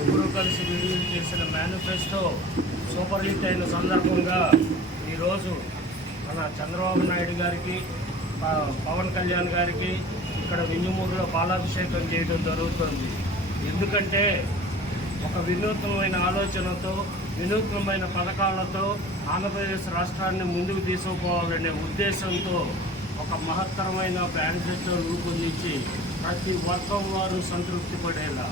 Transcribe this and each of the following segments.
ముగ్గురు కలిసి రిలీజ్ చేసిన మేనిఫెస్టో సూపర్ హిట్ అయిన సందర్భంగా ఈరోజు మన చంద్రబాబు నాయుడు గారికి, పవన్ కళ్యాణ్ గారికి ఇక్కడ వింజమూరులో పాలాభిషేకం చేయడం జరుగుతుంది. ఎందుకంటే ఒక వినూత్నమైన ఆలోచనతో, వినూత్నమైన పథకాలతో ఆంధ్రప్రదేశ్ రాష్ట్రాన్ని ముందుకు తీసుకుపోవాలనే ఉద్దేశంతో ఒక మహత్తరమైన మేనిఫెస్టో రూపొందించి ప్రతి వర్గం వారు సంతృప్తి పడేలా,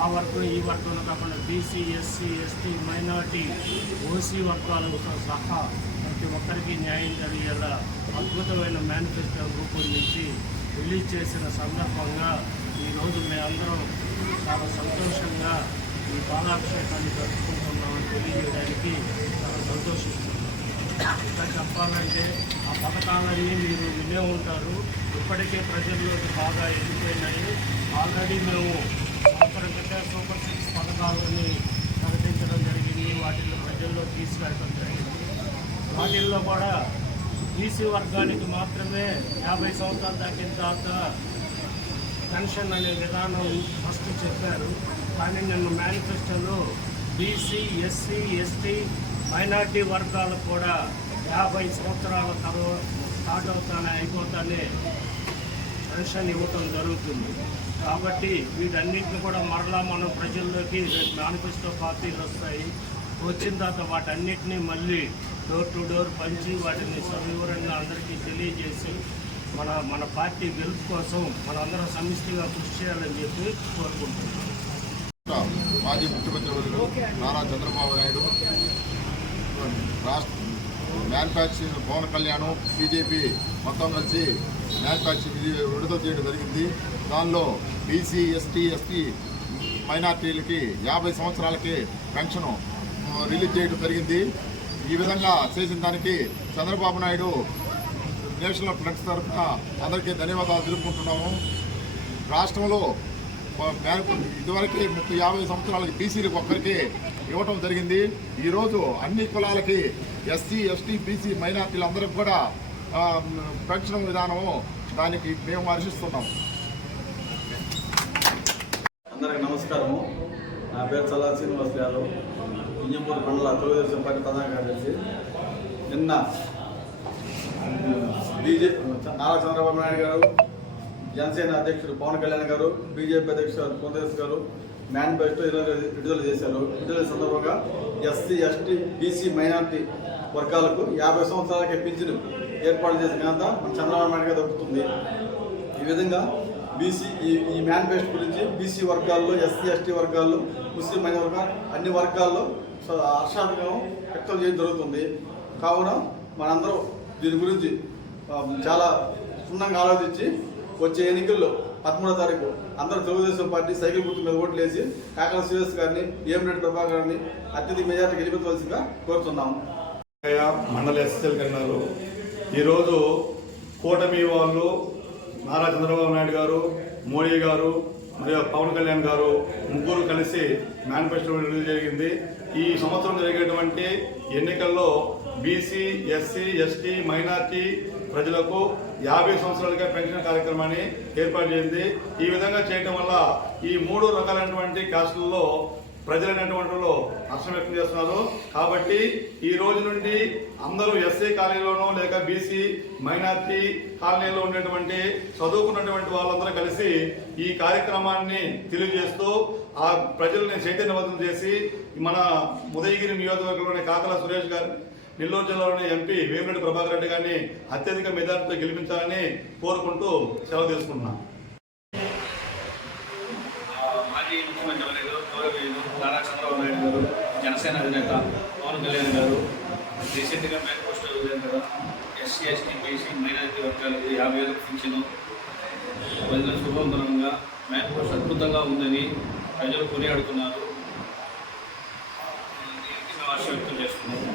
ఆ వర్గం ఈ వర్గంలో కాకుండా BC, SC, ST, minority, OC వర్గాలతో సహా ప్రతి ఒక్కరికి న్యాయం జరిగేలా అద్భుతమైన మేనిఫెస్టో రూపొందించి రిలీజ్ చేసిన సందర్భంగా ఈరోజు మేమందరం చాలా సంతోషంగా ఈ పాలాభిషేకాన్ని జరుపుకుంటున్నామని తెలియజేయడానికి చాలా సంతోషిస్తున్నాం. ఇంకా చెప్పాలంటే ఆ పథకాలన్నీ మీరు వినే ఉంటారు. ఇప్పటికే ప్రజల్లోకి బాగా ఎదిగిపోయినాయి. ఆల్రెడీ మేము సంవత్సరం క్రితం సూపర్ 6 పథకాలని ప్రకటించడం జరిగింది. వాటిల్లో ప్రజల్లో తీసుకెళ్ళడం జరిగింది. వాటిల్లో కూడా బీసీ వర్గానికి మాత్రమే 50 సంవత్సరాలు దాటిన తర్వాత పెన్షన్ అనే విధానం ఫస్ట్ చెప్పారు. కానీ నిన్న మేనిఫెస్టోలో బీసీ, ఎస్సీ, ఎస్టీ, మైనార్టీ వర్గాలకు కూడా 50 సంవత్సరాల తర్వాత స్టార్ట్ అయిపోతానే పెన్షన్ ఇవ్వటం జరుగుతుంది. కాబట్టి వీటన్నిటిని కూడా మరలా మనం ప్రజల్లోకి మేనిఫెస్టో పార్టీలు వస్తాయి. వచ్చిన తర్వాత వాటన్నిటినీ మళ్ళీ డోర్ టు డోర్ పంచి వాటిని సవివరంగా అందరికీ తెలియజేసి మన పార్టీ గెలుపు కోసం మనందరం సమిష్టిగా కృషి చేయాలని చెప్పి కోరుకుంటున్నాం. మాజీ ముఖ్యమంత్రి వర్యులు నారా చంద్రబాబు నాయుడు రాష్ట్ర మ్యానుఫ్యాక్చరింగ్ పవన్ కళ్యాణ్ బీజేపీ మొత్తం కలిసి మ్యానుఫ్యాక్చరింగ్ విడుదల చేయడం జరిగింది. దానిలో బీసీ, ఎస్టీ మైనార్టీలకి 50 సంవత్సరాలకి పెన్షన్ రిలీజ్ చేయడం జరిగింది. ఈ విధంగా చేసిన దానికి చంద్రబాబు నాయుడు నేషనల్ ఫ్రంట్ తరఫున అందరికీ ధన్యవాదాలు తెలుపుకుంటున్నాము. రాష్ట్రంలో ఇదివరకే 50 సంవత్సరాలకి బీసీలకు ఒక్కరికి ఇవ్వటం జరిగింది. ఈరోజు అన్ని కులాలకి ఎస్సీ, ఎస్టీ, బీసీ, మైనార్టీలందరికీ కూడా పెన్షన్ విధానము దానికి మేము హర్షిస్తున్నాము. అందరికి నమస్కారము. నా పేరు చల్లా శ్రీనివాస్ గారు, వింజమూరు మండల తెలుగుదేశం పార్టీ ప్రధాన కార్యదర్శి. నిన్న నారా చంద్రబాబు నాయుడు గారు, జనసేన అధ్యక్షుడు పవన్ కళ్యాణ్ గారు, బీజేపీ అధ్యక్షుడు కొండేశ్ గారు మేనిఫెస్టో విడుదల చేశారు. విడుదల సందర్భంగా ఎస్సీ, ఎస్టీ, బీసీ, మైనార్టీ వర్గాలకు 50 సంవత్సరాలకి పింఛను ఏర్పాటు చేసిన ఘనత మన చంద్రబాబు నాయుడు గారు దక్కుతుంది. ఈ విధంగా బీసీ ఈ మేనిఫెస్టో గురించి బీసీ వర్గాల్లో, ఎస్సీ, ఎస్టీ వర్గాల్లో, ముస్లిం మైనార్టీ వర్గాలు అన్ని వర్గాల్లో హర్షాధికం వ్యక్తం చేయడం జరుగుతుంది. కావున మనందరం దీని గురించి చాలా క్షుణ్ణంగా ఆలోచించి వచ్చే ఎన్నికల్లో 13వ తారీఖు అందరూ తెలుగుదేశం పార్టీ సైకిల్ గుర్తు మీద ఓట్లు వేసి కాకల శ్రీనివాస్ గారిని, ఏమిరెడ్డి ప్రభాకర్ గారిని అత్యధిక మెజార్టీ గెలిపించవలసిందిగా కోరుతున్నాము. మండల ఎస్ఎల్ కన్నారు. ఈరోజు కూటమి వాళ్ళు నారా చంద్రబాబు నాయుడు గారు, మోడీ గారు మరియు పవన్ కళ్యాణ్ గారు ముగ్గురు కలిసి మేనిఫెస్టో రిలీజ్ జరిగింది. ఈ సంవత్సరం జరిగేటువంటి ఎన్నికల్లో బీసీ, ఎస్సీ, ఎస్టీ, మైనార్టీ ప్రజలకు 50 సంవత్సరాలుగా పెన్షన్ కార్యక్రమాన్ని ఏర్పాటు చేసింది. ఈ విధంగా చేయడం వల్ల ఈ 3 రకాలైనటువంటి కాస్టులలో ప్రజలైనటువంటి హర్షం వ్యక్తం చేస్తున్నారు. కాబట్టి ఈ రోజు నుండి అందరూ ఎస్సీ కాలనీలోనూ లేక బీసీ, మైనార్టీ కాలనీలో ఉండేటువంటి చదువుకున్నటువంటి వాళ్ళందరూ కలిసి ఈ కార్యక్రమాన్ని తెలియజేస్తూ ఆ ప్రజల్ని చైతన్యవంతం చేసి మన ఉదయగిరి నియోజకవర్గంలోని కాకల సురేష్ గారు, నెల్లూరు జిల్లాలోని ఎంపీ వేమిరెడ్డి ప్రభాకర్ రెడ్డి గారిని అత్యధిక మెజార్టీతో గెలిపించాలని కోరుకుంటూ సెలవు తీసుకుంటున్నాం. మాజీ ముఖ్యమంత్రి వర్యులు నారా చంద్రబాబు నాయుడు గారు, జనసేన అధినేత పవన్ కళ్యాణ్ గారు రీసెంట్గా మేనిఫెస్టో ఇవ్వలేదు కదా. ఎస్సీ, ఎస్టీ, బీసీ, మైనారిటీ వర్గాలకి 50,000 పింఛను ప్రజల శుభవంతరంగా మేనిఫెస్టో అద్భుతంగా ఉందని ప్రజలు కొనియాడుతున్నారు. దీనికి మేము హర్షం వ్యక్తం చేస్తున్నాము.